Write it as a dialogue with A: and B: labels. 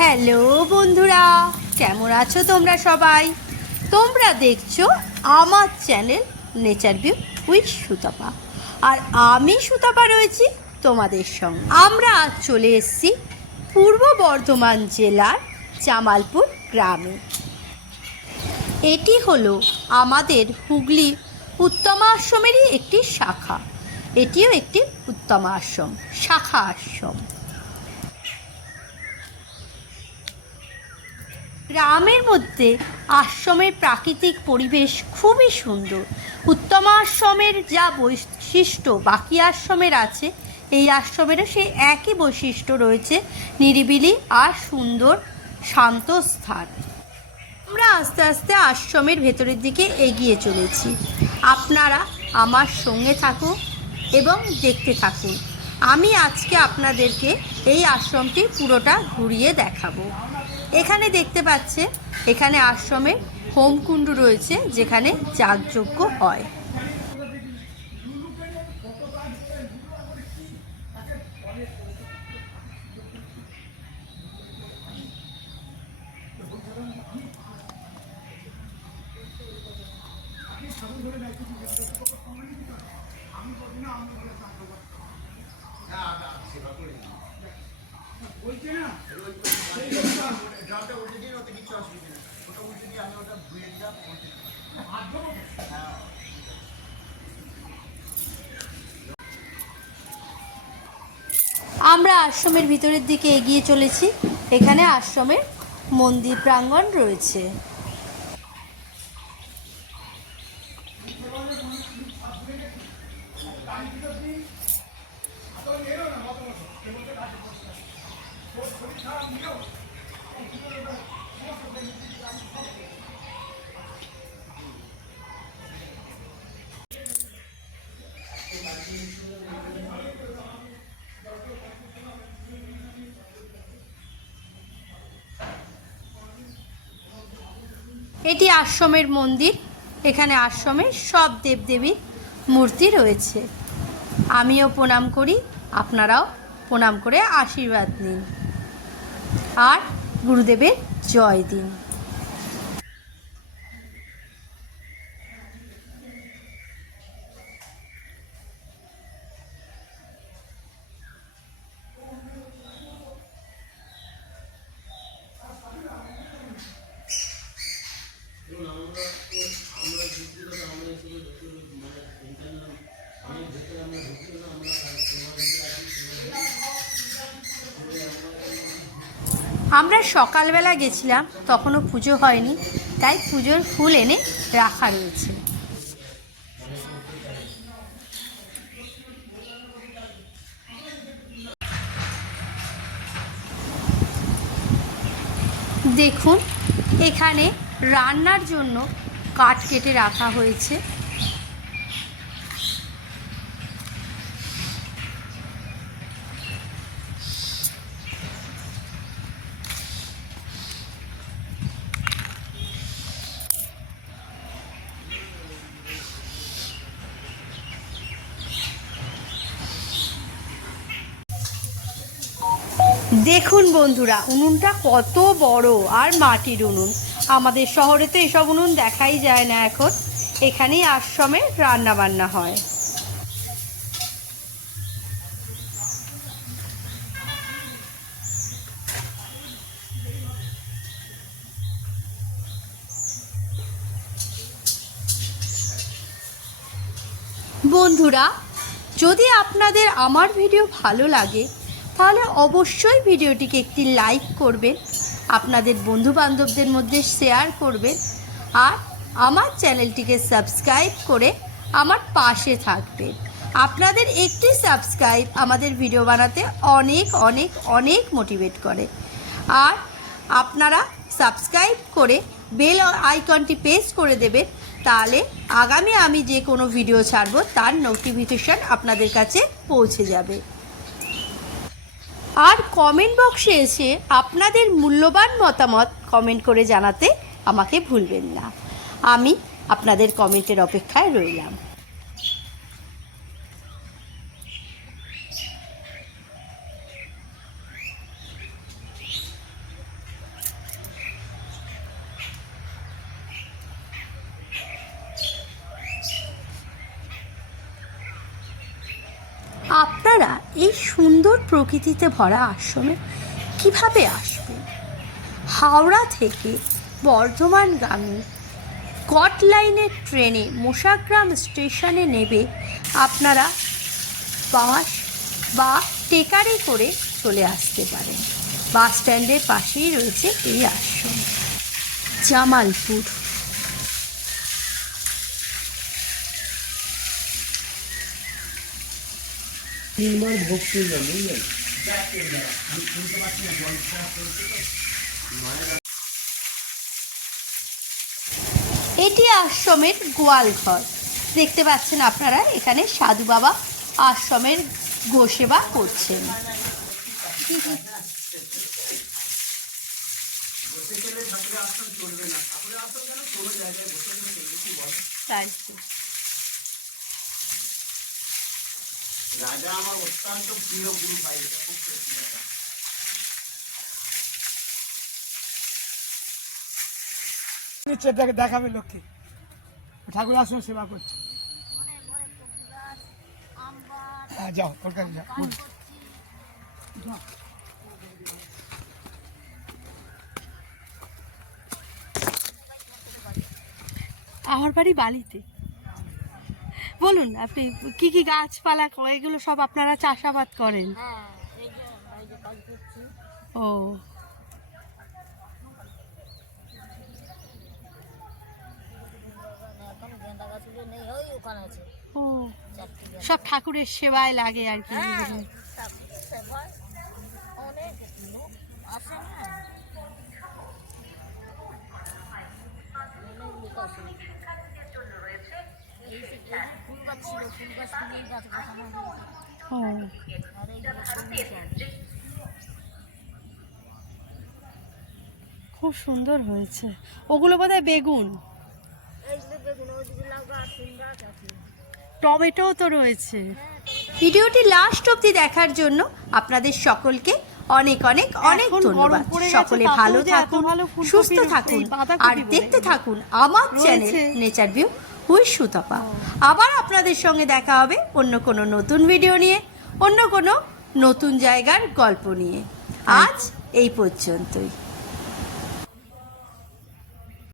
A: Hello বন্ধুরা, কেমন আছো তোমরা সবাই? তোমরা দেখছ আমার channel nature view with Sutapa. আর আমি সুতাপা রয়েছি তোমাদের সঙ্গে। আমরা আজ চলে এসেছি পূর্ব বর্ধমান জেলার জামালপুর গ্রামে। এটি হলো আমাদের হুগলি উত্তমা আশ্রমেরই একটি শাখা। এটিও একটি উত্তমা আশ্রম, শাখা আশ্রম। গ্রামের মধ্যে আশ্রমের প্রাকৃতিক পরিবেশ খুবই সুন্দর। উত্তমা আশ্রমের যা বৈশিষ্ট্য বাকি আশ্রমের আছে, এই আশ্রমেরও সেই একই বৈশিষ্ট্য রয়েছে, নিরিবিলি আর সুন্দর শান্ত স্থান। আমরা আস্তে আস্তে আশ্রমের ভেতরের দিকে এগিয়ে চলেছি। আপনারা আমার সঙ্গে থাকুন এবং দেখতে থাকুন। আমি আজকে আপনাদেরকে এই আশ্রমটি পুরোটা ঘুরিয়ে দেখাবো। এখানে দেখতে পাচ্ছে এখানে আশ্রমে হোমকুণ্ড রয়েছে যেখানে যাগযজ্ঞ হয়। আমরা আশ্রমের ভিতরের দিকে এগিয়ে চলেছি। এখানে আশ্রমের মন্দির প্রাঙ্গণ রয়েছে। এটি আশ্রমের মন্দির। এখানে আশ্রমের সব দেবদেবীর মূর্তি রয়েছে। আমিও প্রণাম করি। আপনারাও প্রণাম করে আশীর্বাদ নিন। আর গুরুদেবের জয় দিন আমরা সকালবেলা গেছিলাম, তখনও পুজো হয়নি, তাই পুজোর ফুল এনে রাখা রয়েছে। দেখুন, এখানে রান্নার জন্য কাঠ কেটে রাখা হয়েছে। দেখুন বন্ধুরা, উনুনটা কত বড় আর মাটির উনুন। আমাদের শহরে তো এসব উনুন দেখাই যায় না এখন। এখানেই আশ্রমে রান্না বান্না হয়। বন্ধুরা, যদি আপনাদের আমার ভিডিও ভালো লাগে তাহলে অবশ্যই ভিডিওটিকে একটি লাইক করবেন, আপনাদের বন্ধু বান্ধবদের মধ্যে শেয়ার করবেন, আর আমার চ্যানেলটিকে সাবস্ক্রাইব করে আমার পাশে থাকবেন। আপনাদের একটি সাবস্ক্রাইব আমাদের ভিডিও বানাতে অনেক অনেক অনেক মোটিভেট করে। আর আপনারা সাবস্ক্রাইব করে বেল আইকনটি পেস্ট করে দেবেন, তাহলে আগামী আমি যে কোনো ভিডিও ছাড়বো, তার নোটিফিকেশান আপনাদের কাছে পৌঁছে যাবে। আর কমেন্ট বক্সে এসে আপনাদের মূল্যবান মতামত কমেন্ট করে জানাতে আমাকে ভুলবেন না। আমি আপনাদের কমেন্টের অপেক্ষায় রইলাম। এই সুন্দর প্রকৃতিতে ভরা আশ্রমে কীভাবে আসবেন? হাওড়া থেকে বর্ধমানগামী কট লাইনের ট্রেনে মোশাগ্রাম স্টেশনে নেবে আপনারা বাস বা টেকারে করে চলে আসতে পারেন। বাস স্ট্যান্ডের পাশেই রয়েছে এই আশ্রম। জামালপুর
B: তিনবার ভোগ তুলবেন বুঝলেন?
A: এটি আশ্রমের গোয়াল ঘর। দেখতে পাচ্ছেন আপনারা এখানে সাধু বাবা আশ্রমের গোসেবা করছেন। তাই তো।
B: রাজা আমার অত্যন্ত প্রিয় গুরু ভাই।
C: দেখাবে লক্ষ্মী। ঠাকুর আসন সেবা করছে। হ্যাঁ যাও ওর কাছে যাও
A: আমার বাড়ি বালিতে। বলুন আপনি কি কি গাছপালা এগুলো সব আপনারা চাষাবাদ করেন? ও।
D: আছে।
A: ও সব ঠাকুরের সেবায় লাগে আর কি
D: হ্যাঁ অনেক
A: ও। খুব সুন্দর হয়েছে। ওগুলো বোধহয় বেগুন। টমেটোও তো রয়েছে। ভিডিওটি লাস্ট অবধি দেখার জন্য আপনাদের সকলকে অনেক অনেক অনেক ধন্যবাদ। সকলে ভালো থাকুন সুস্থ থাকুন আর দেখতে থাকুন আমার channel nature view with Sutapa. আবার আপনাদের সঙ্গে দেখা হবে অন্য কোনো নতুন ভিডিও নিয়ে, অন্য কোনো নতুন জায়গার গল্প নিয়ে। আজ এই পর্যন্তই।